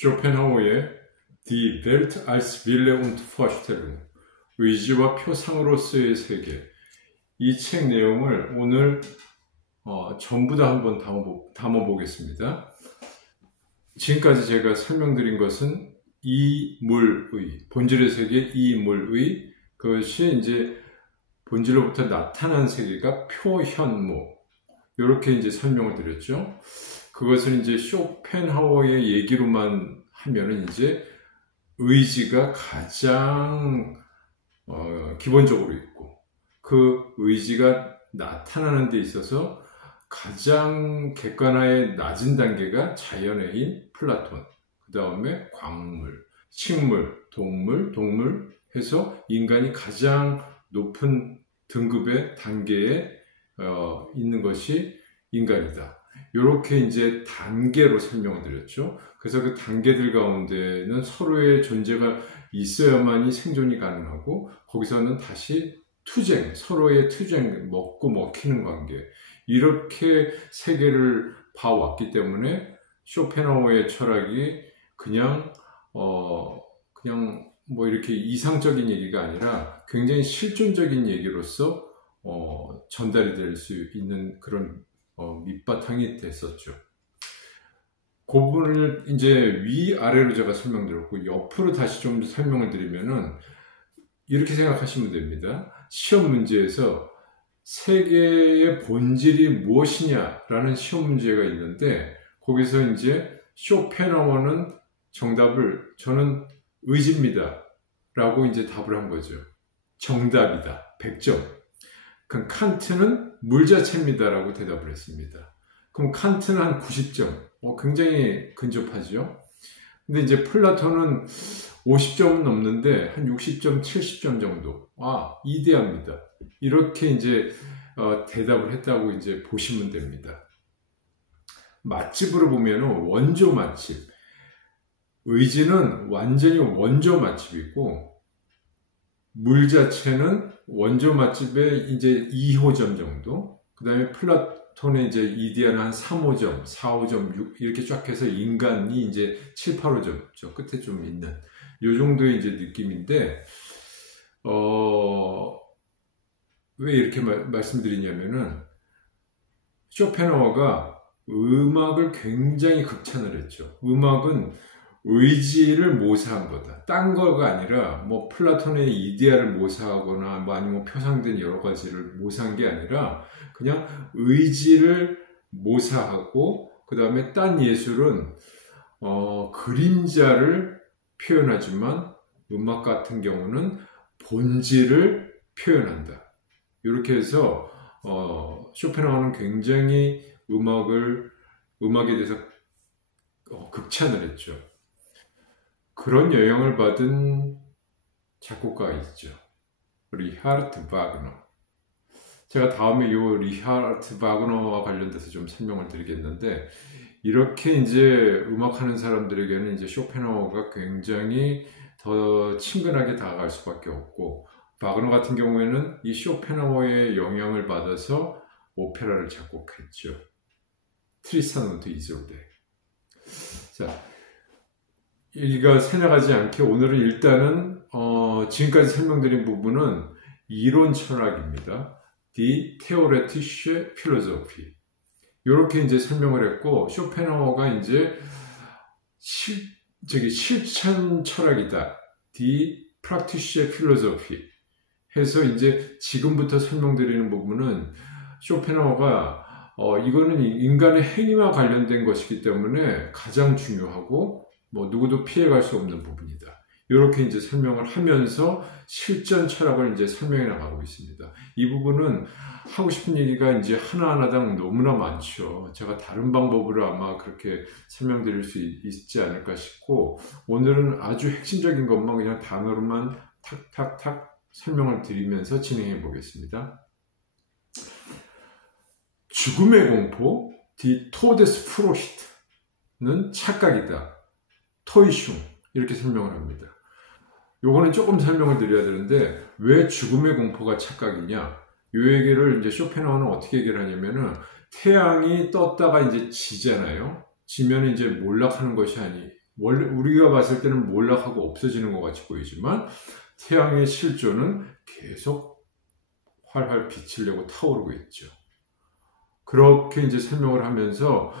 쇼펜하우어의 Die Welt als Wille und Vorstellung, 의지와 표상으로서의 세계, 이 책 내용을 오늘 전부 다 한번 담아보겠습니다. 지금까지 제가 설명드린 것은 이물의, 본질의 세계 이물의, 그것이 이제 본질로부터 나타난 세계가 표현무, 이렇게 이제 설명을 드렸죠. 그것을 이제 쇼펜하우어의 얘기로만 하면은 이제 의지가 가장 기본적으로 있고, 그 의지가 나타나는 데 있어서 가장 객관화의 낮은 단계가 자연의 플라톤, 그 다음에 광물, 식물, 동물 해서 인간이 가장 높은 등급의 단계에 있는 것이 인간이다. 이렇게 이제 단계로 설명을 드렸죠. 그래서 그 단계들 가운데는 서로의 존재가 있어야만이 생존이 가능하고, 거기서는 다시 투쟁, 서로의 투쟁, 먹고 먹히는 관계, 이렇게 세계를 봐왔기 때문에 쇼펜하우어의 철학이 그냥 뭐 이렇게 이상적인 얘기가 아니라 굉장히 실존적인 얘기로서 전달이 될 수 있는 그런 밑바탕이 됐었죠. 그 부분을 이제 위아래로 제가 설명드렸고, 옆으로 다시 좀 설명을 드리면은 이렇게 생각하시면 됩니다. 시험 문제에서 세계의 본질이 무엇이냐라는 시험 문제가 있는데, 거기서 이제 쇼펜하우어는 정답을 저는 의지입니다 라고 이제 답을 한 거죠. 정답이다, 100점. 그럼 칸트는 물 자체입니다 라고 대답을 했습니다. 그럼 칸트는 한 90점. 굉장히 근접하죠. 근데 이제 플라톤은 50점은 넘는데 한 60점, 70점 정도. 이대합니다. 이렇게 이제 대답을 했다고 이제 보시면 됩니다. 맛집으로 보면 원조 맛집. 의지는 완전히 원조 맛집이고, 물 자체는 원조 맛집의 이제 2호점 정도, 그 다음에 플라톤의 이제 이데아는 한 3호점, 4호점, 6 이렇게 쫙 해서 인간이 이제 7, 8호점, 저 끝에 좀 있는 요 정도의 이제 느낌인데, 왜 이렇게 말씀드리냐면은, 쇼펜하우어가 음악을 굉장히 극찬을 했죠. 음악은 의지를 모사한 거다. 딴 거가 아니라 뭐 플라톤의 이데아를 모사하거나 뭐 아니면 표상된 여러 가지를 모사한 게 아니라 그냥 의지를 모사하고, 그 다음에 딴 예술은 그림자를 표현하지만 음악 같은 경우는 본질을 표현한다. 이렇게 해서 쇼펜하우어는 굉장히 음악에 대해서 극찬을 했죠. 그런 영향을 받은 작곡가가 있죠. 리하르트 바그너. 제가 다음에 이 리하르트 바그너와 관련돼서 좀 설명을 드리겠는데, 이렇게 이제 음악하는 사람들에게는 이제 쇼펜하우어가 굉장히 더 친근하게 다가갈 수밖에 없고, 바그너 같은 경우에는 이 쇼펜하우어의 영향을 받아서 오페라를 작곡했죠. 트리스탄 und 이솔데. 자, 얘기가 새나가지 않게 오늘은 일단은 지금까지 설명드린 부분은 이론 철학입니다. Die theoretische Philosophie. 이렇게 이제 설명을 했고, 쇼펜하우어가 이제 실천 철학이다. Die praktische Philosophie. 해서 이제 지금부터 설명드리는 부분은 쇼펜하우어가 이거는 인간의 행위와 관련된 것이기 때문에 가장 중요하고, 뭐 누구도 피해갈 수 없는 부분이다. 이렇게 이제 설명을 하면서 실전 철학을 이제 설명해 나가고 있습니다. 이 부분은 하고 싶은 얘기가 이제 하나하나당 너무나 많죠. 제가 다른 방법으로 아마 그렇게 설명드릴 수 있지 않을까 싶고, 오늘은 아주 핵심적인 것만 그냥 단어로만 탁탁탁 설명을 드리면서 진행해 보겠습니다. 죽음의 공포, Die Todesfurcht는 착각이다. 토이슝, 이렇게 설명을 합니다. 요거는 조금 설명을 드려야 되는데, 왜 죽음의 공포가 착각이냐? 요 얘기를 이제 쇼펜하우어는 어떻게 얘기를 하냐면은, 태양이 떴다가 이제 지잖아요. 지면 이제 몰락하는 것이 원래 우리가 봤을 때는 몰락하고 없어지는 것 같이 보이지만 태양의 실존은 계속 활활 빛을 내고 타오르고 있죠. 그렇게 이제 설명을 하면서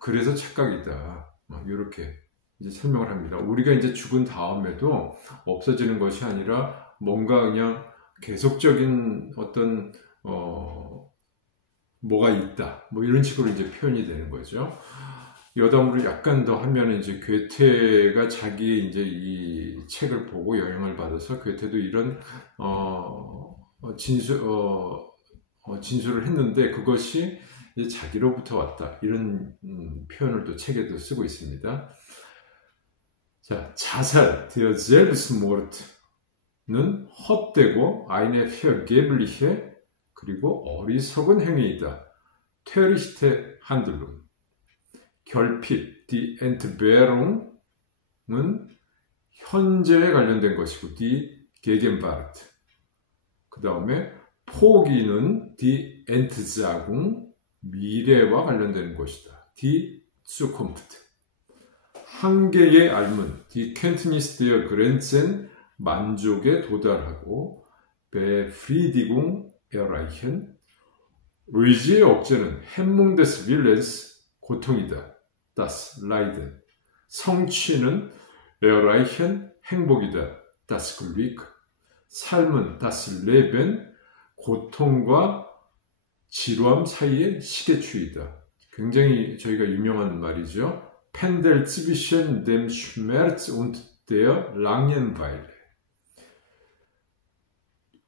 그래서 착각이다. 이렇게 이제 설명을 합니다. 우리가 이제 죽은 다음에도 없어지는 것이 아니라 뭔가 그냥 계속적인 어떤 뭐가 있다. 뭐 이런 식으로 이제 표현이 되는 거죠. 여담으로 약간 더 하면 이제 괴테가 자기의 이제 이 책을 보고 영향을 받아서 괴테도 이런 진술을 했는데 그것이 이제 자기로부터 왔다. 이런 표현을 또 책에도 쓰고 있습니다. 자, 자살, der Selbstmord는 헛되고 eine vergebliche 그리고 어리석은 행위이다. törichte Handlung. 결핍, die Entbehrung은 현재에 관련된 것이고, die Gegenwart. 그 다음에 포기는 die Entsagung, 미래와 관련된 것이다. die Zukunft. 한계의 앓문, die Kenntnis der Grenzen, 만족에 도달하고, Befriedigung erreichen, 의지의 억제는 Hemmung des Willens, 고통이다. Das Leiden. 성취는 erreichen, 행복이다. Das Glück. 삶은 das Leben, 고통과 지루함 사이의 시계추이다. 굉장히 저희가 유명한 말이죠. Pendel zwischen dem Schmerz und der Langeweile.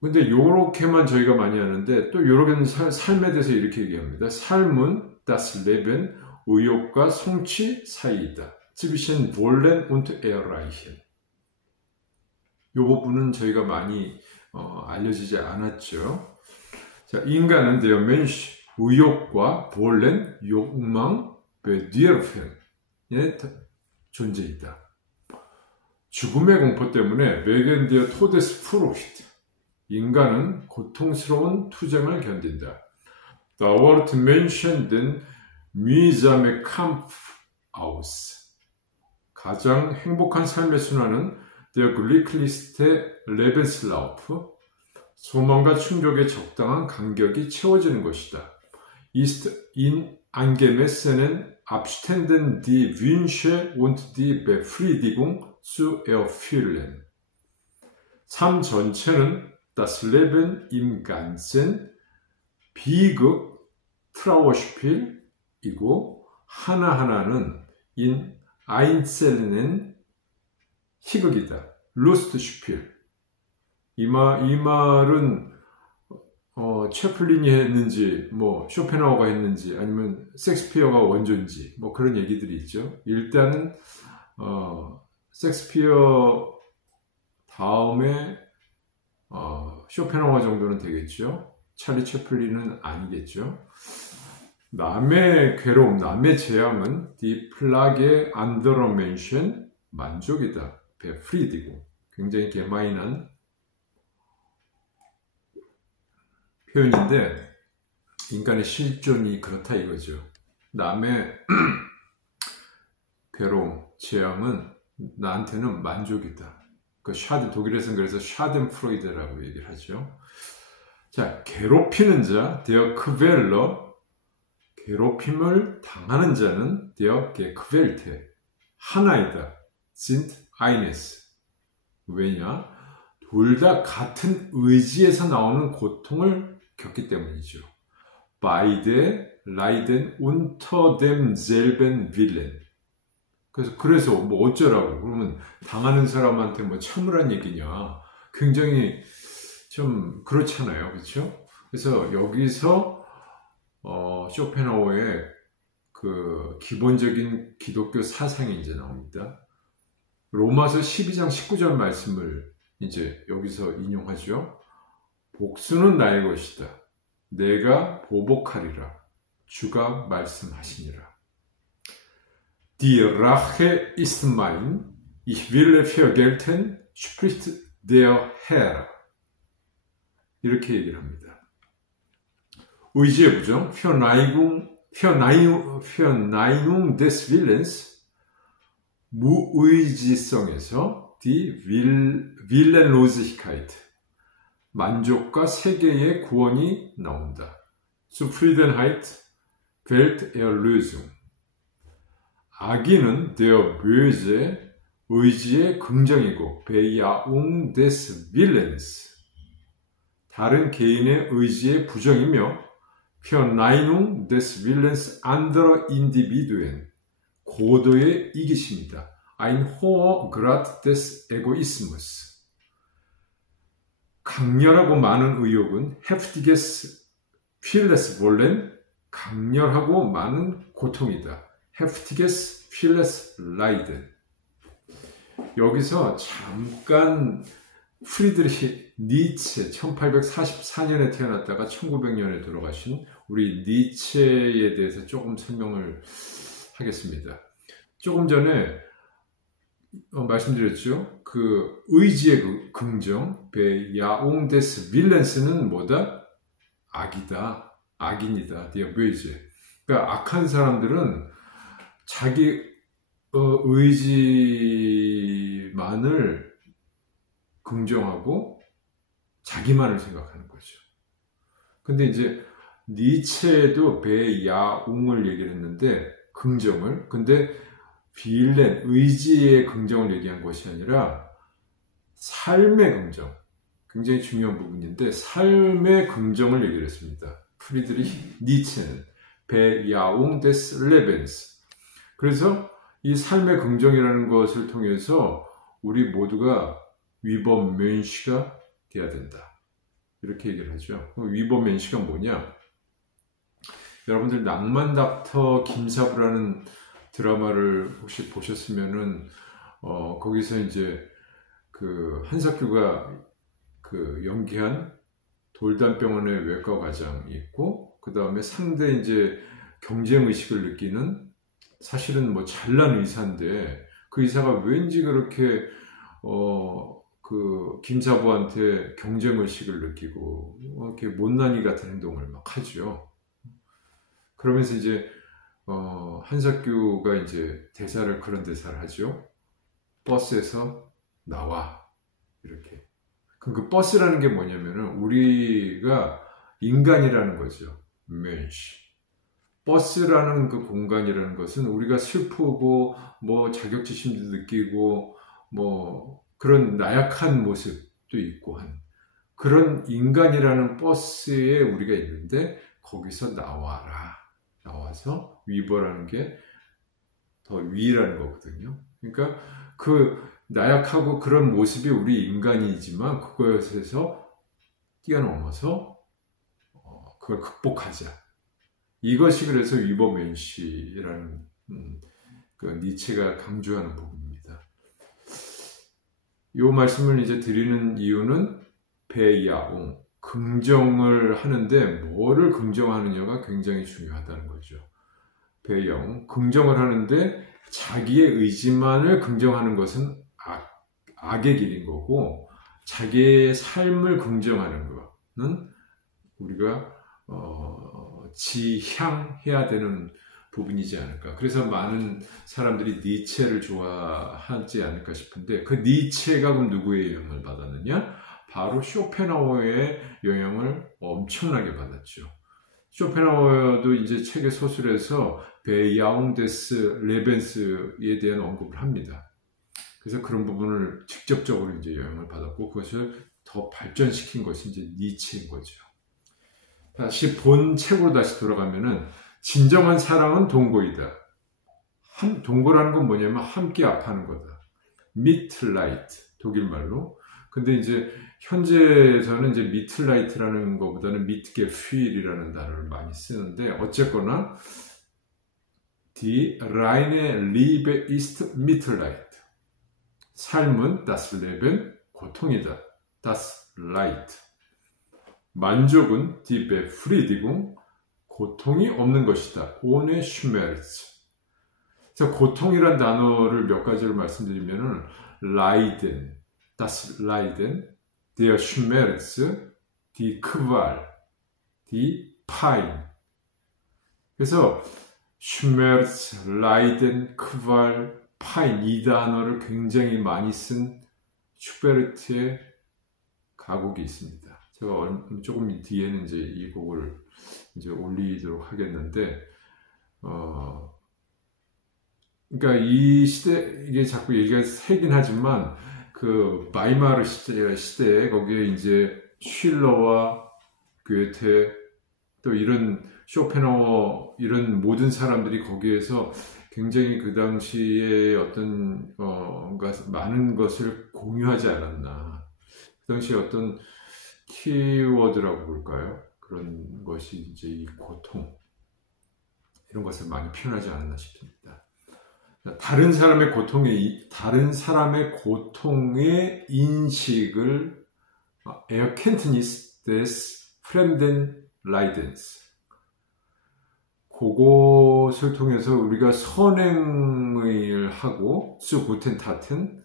근데 요렇게만 저희가 많이 하는데 또 요렇게는 삶에 대해서 이렇게 얘기합니다. 삶은 das Leben, 의욕과 성취 사이이다. zwischen wollen und erreichen. 요 부분은 저희가 많이 알려지지 않았죠. 자, 인간은 der Mensch, 의욕과 wollen, 욕망, bedürfen 의 존재이다. 죽음의 공포 때문에 wegen der Todesfurcht, 인간은 고통스러운 투쟁을 견딘다. Dauert Menschen den mühsame Kampf aus. 가장 행복한 삶의 순환은 der glücklichste Lebenslauf, 소망과 충족의 적당한 간격이 채워지는 것이다. Ist in angemessenen Abständen die Wünsche und die Befriedigung zu erfüllen. 삶 전체는 das Leben im Ganzen 비극, 트라우어슈필이고 하나하나는 in einzelnen 희극이다. 루스트슈필. 이 말은 채플린이 했는지 뭐 쇼펜하우어가 했는지 아니면 섹스피어가 원조인지 뭐 그런 얘기들이 있죠. 일단은 섹스피어 다음에 쇼펜하우어 정도는 되겠죠. 찰리 채플린은 아니겠죠. 남의 괴로움, 남의 재앙은 die Plage anderer Menschen, 만족이다. befriedigung. 굉장히 개마인한 표현인데 인간의 실존이 그렇다 이거죠. 남의 괴로움, 재앙은 나한테는 만족이다. 그 독일에서는 그래서 샤덴프로이드라고 얘기를 하죠. 자, 괴롭히는 자, der Quäler, 괴롭힘을 당하는 자는 der Gequälte, 하나이다. sind eines. 왜냐? 둘 다 같은 의지에서 나오는 고통을 겪기 때문이죠. Beide leiden unter demselben Willen. 그래서 뭐 어쩌라고 그러면 당하는 사람한테 뭐 참으란 얘기냐? 굉장히 좀 그렇잖아요, 그렇죠? 그래서 여기서 쇼펜하우어의 그 기본적인 기독교 사상이 이제 나옵니다. 로마서 12장 19절 말씀을 이제 여기서 인용하죠. 복수는 나의 것이다. 내가 보복하리라. 주가 말씀하시니라. Die Rache ist mein, ich will vergelten, spricht der Herr. 이렇게 얘기를 합니다. 의지의 부정, Verneinung des Willens, 무의지성에서 die Willenlosigkeit, 만족과 세계의 구원이 나온다. Zufriedenheit, Welterlösung. 악인은 der Böse, 의지의 긍정이고 Bejahung des Willens, 다른 개인의 의지의 부정이며 Verneinung des Willens anderer Individuen, 고도의 이기심이다. Ein hoher Grad des Egoismus. 강렬하고 많은 의욕은 heftiges vieles Wollen, 강렬하고 많은 고통이다. heftiges vieles Leiden. 여기서 잠깐 프리드리히 니체, 1844년에 태어났다가 1900년에 돌아가신 우리 니체에 대해서 조금 설명을 하겠습니다. 조금 전에 말씀드렸죠. 그 의지의 긍정, Bejahung des Willens는 뭐다? 악이다, 악인이다, der Böse. 그러니까 악한 사람들은 자기 의지만을 긍정하고 자기만을 생각하는 거죠. 근데 이제 니체도 베야웅을 얘기를 했는데 긍정을, 근데 빌렌, 의지의 긍정을 얘기한 것이 아니라 삶의 긍정, 굉장히 중요한 부분인데 삶의 긍정을 얘기를 했습니다. 프리드리히 니체는 베야웅 데스 레벤스. 그래서 이 삶의 긍정이라는 것을 통해서 우리 모두가 위버멘시가 돼야 된다. 이렇게 얘기를 하죠. 위버멘시가 뭐냐? 여러분들 낭만 닥터 김사부라는 드라마를 혹시 보셨으면은 거기서 이제 그 한석규가 그 연기한 돌담병원의 외과 과장이 있고, 그 다음에 상대 이제 경쟁 의식을 느끼는, 사실은 뭐 잘난 의사인데 그 의사가 왠지 그렇게 그 김사부한테 경쟁 의식을 느끼고 이렇게 못난이 같은 행동을 막 하죠. 그러면서 이제 한석규가 이제 그런 대사를 하죠. 버스에서 나와, 이렇게. 그럼 그 버스라는 게 뭐냐면은 우리가 인간이라는 거죠. mensch. 버스라는 그 공간이라는 것은 우리가 슬프고 뭐 자격지심도 느끼고 뭐 그런 나약한 모습도 있고 한 그런 인간이라는 버스에 우리가 있는데, 거기서 나와라. 나와서 위버라는 게 더 위라는 거거든요. 그러니까 그 나약하고 그런 모습이 우리 인간이지만 그것에서 뛰어넘어서 그걸 극복하자. 이것이 그래서 위버멘시라는 그 니체가 강조하는 부분입니다. 이 말씀을 이제 드리는 이유는 베야웅, 긍정을 하는데 뭐를 긍정하느냐가 굉장히 중요하다는 거죠. 베야웅, 긍정을 하는데 자기의 의지만을 긍정하는 것은 악의 길인 거고, 자기의 삶을 긍정하는 것은 우리가 지향해야 되는 부분이지 않을까. 그래서 많은 사람들이 니체를 좋아하지 않을까 싶은데, 그 니체가 그럼 누구의 영향을 받았느냐? 바로 쇼펜하우어의 영향을 엄청나게 받았죠. 쇼펜하우어도 이제 책의 서술에서 베야웅 데스 레벤스에 대한 언급을 합니다. 그래서 그런 부분을 직접적으로 이제 영향을 받았고, 그것을 더 발전시킨 것이 이제 니체인 거죠. 다시 본 책으로 다시 돌아가면은, 진정한 사랑은 동거이다. 동거라는 건 뭐냐면 함께 아파하는 거다. 미틀라이트, 독일말로. 근데 이제 현재에서는 이제 미틀라이트라는 것보다는 미트게필이라는 단어를 많이 쓰는데, 어쨌거나 Die reine Liebe ist Mitleid. 삶은 das Leben, 고통이다. das Leid. 만족은 die Befriedigung, 고통이 없는 것이다. ohne Schmerz. 그래서 고통이란 단어를 몇 가지를 말씀드리면은 Leiden, das Leiden, der Schmerz, die Qual, die Pein. 그래서 Schmerz, Leiden, Qual, Pein, 이 단어를 굉장히 많이 쓴 슈베르트의 가곡이 있습니다. 제가 조금 뒤에는 이제 이 곡을 이제 올리도록 하겠는데, 그러니까 이 시대, 이게 자꾸 얘기가 새긴 하지만, 그 바이마르 시대에 거기에 이제 쉴러와 괴테, 또 이런 쇼펜하우어, 이런 모든 사람들이 거기에서 굉장히 그 당시에 어떤 많은 것을 공유하지 않았나. 그 당시에 어떤 키워드라고 볼까요? 그런 것이 이제 이 고통, 이런 것을 많이 표현하지 않았나 싶습니다. 다른 사람의 고통의 인식을 Erkenntnis des fremden Leidens, 그것을 통해서 우리가 선행을 하고 zu guten Taten,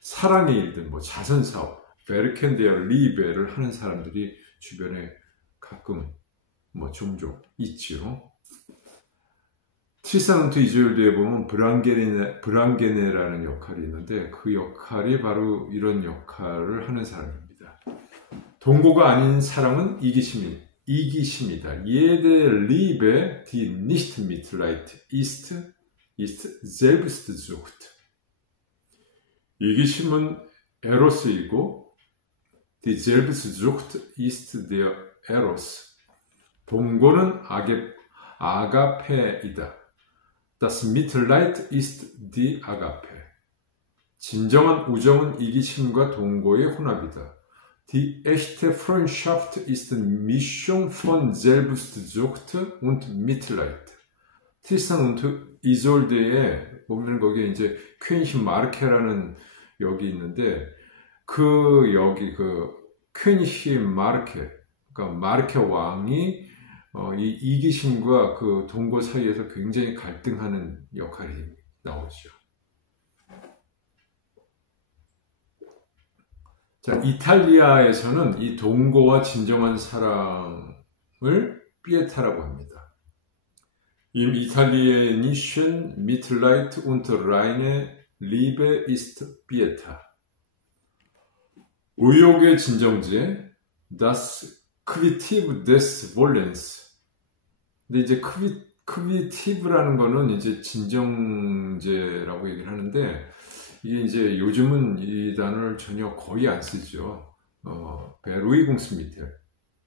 사랑의 일들, 뭐 자선사업, Werken der Liebe를 하는 사람들이 주변에 가끔 뭐 종종 있지요. 트리스탄 운트 이졸드에 보면 브랑게네라는 역할이 있는데, 그 역할이 바로 이런 역할을 하는 사람입니다. 동거가 아닌 사랑은 이기심이다. Jede Liebe, die nicht Mitleid ist Selbstsucht. 이기심은 에로스이고, die Selbstsucht ist der Eros. 동거는 아가페이다. Das Mitleid ist die Agape. 진정한 우정은 이기심과 동거의 혼합이다. Die echte Freundschaft ist Mischung von Selbstsucht und Mitleid. 트리스탄 운트 이솔데에 보면 거기에 이제 퀸시 마르케라는 역이 있는데, 그 역이 퀸시 마르케, 그러니까 마르케 왕이 이 이기심과 그 동거 사이에서 굉장히 갈등하는 역할이 나오죠. 자, 이탈리아에서는 이 동거와 진정한 사랑을 피에타라고 합니다. Im Italienischen Mitleid und reine Liebe ist Pietà. 의욕의 진정제, das Quitiv des Wollens. 근데 이제 quitiv라는 거는 이제 진정제라고 얘기를 하는데, 이게 이제 요즘은 이 단어를 전혀 거의 안 쓰죠. Beruhigungsmittel,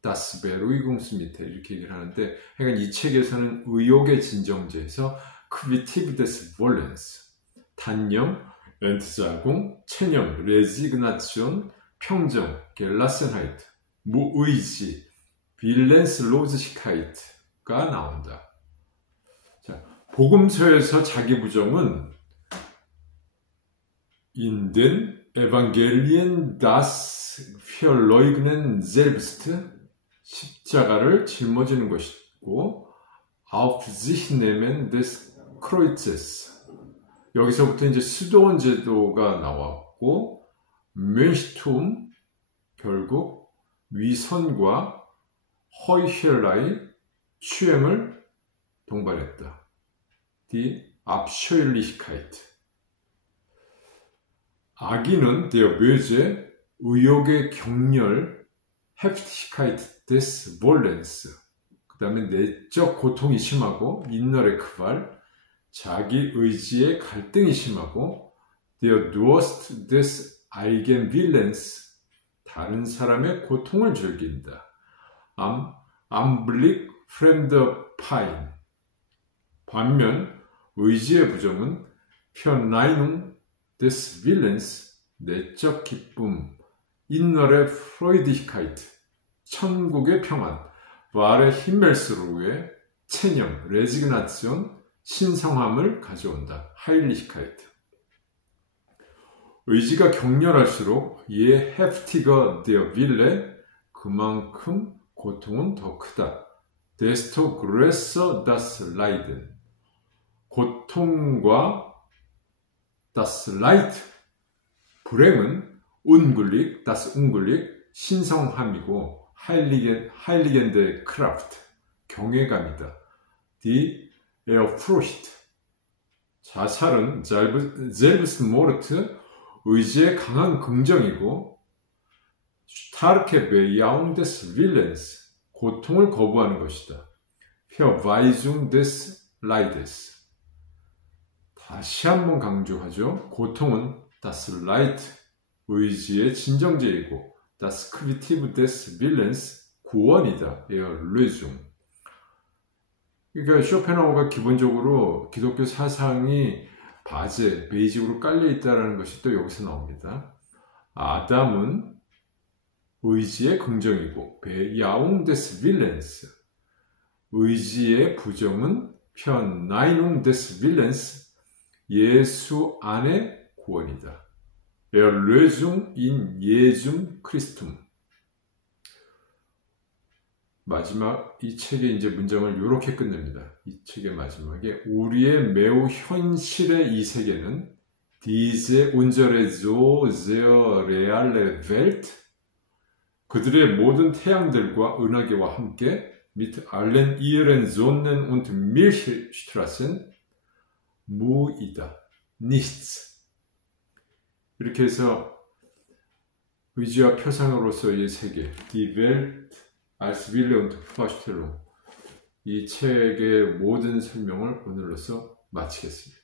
das Beruhigungsmittel 이렇게 얘기를 하는데, 그러니까 이 책에서는 의욕의 진정제에서 Quitiv des Wollens, 단념, Entsagung, 체념, Resignation, 평정, Gelassenheit, 무의지, Willenslosigkeit가 나온다. 자, 복음서에서 자기 부정은 In den Evangelien das Verleugnen selbst, 십자가를 짊어지는 것이고, Auf sich nehmen des Kreuzes, 여기서부터 이제 수도원 제도가 나왔고, Mönchtum, 결국 위선과 허이헬라의 취행을 동반했다. Die Abscheulichkeit. 악인은 der Böse, 의욕의 격렬, Heftigkeit des Wollens, 그 다음에 내적 고통이 심하고, Innere Qual, 자기 의지의 갈등이 심하고, der Durst des Eigenwillens, 다른 사람의 고통을 즐긴다. Anblick fremder Pein. 반면 의지의 부정은 Verneinung des Willens, 내적 기쁨, Innere Freudigkeit, 천국의 평안, wahre Himmelsruhe, 체념, Resignation, 신성함을 가져온다. Heiligkeit. 의지가 격렬할수록 je heftiger der Wille, 그만큼 고통은 더 크다. Desto größer das Leiden. 고통과 das Leid, 불행은 unglück, das Unglück, 신성함이고, heiligende Kraft, 경외감이다. Die Ehrfurcht, 자살은 Selbstmord, 의지의 강한 긍정이고 starke Bejahung des Willens, 고통을 거부하는 것이다. Verweisung des Leides. 다시 한번 강조하죠. 고통은 das Leid, 의지의 진정제이고 das Quitiv des Willens, 구원이다. Erlösung. 그러니까 쇼펜하우어가 기본적으로 기독교 사상이 바제, 베이직으로 깔려 있다는 것이 또 여기서 나옵니다. 아담은 의지의 긍정이고 Bejahung des Willens, 의지의 부정은 Verneinung des Willens, 예수 안의 구원이다. Erlösung in Jesum Christum. 마지막 이 책의 이제 문장을 이렇게 끝냅니다. 이 책의 마지막에 우리의 매우 현실의 이 세계는 diese unsere so sehr reale Welt, 그들의 모든 태양들과 은하계와 함께 mit allen ihren Sonnen und Milchstraßen 무이다. nichts. 이렇게 해서 의지와 표상으로서의 세계, die Welt als Wille und Vorstellung, 이 책의 모든 설명을 오늘로써 마치겠습니다.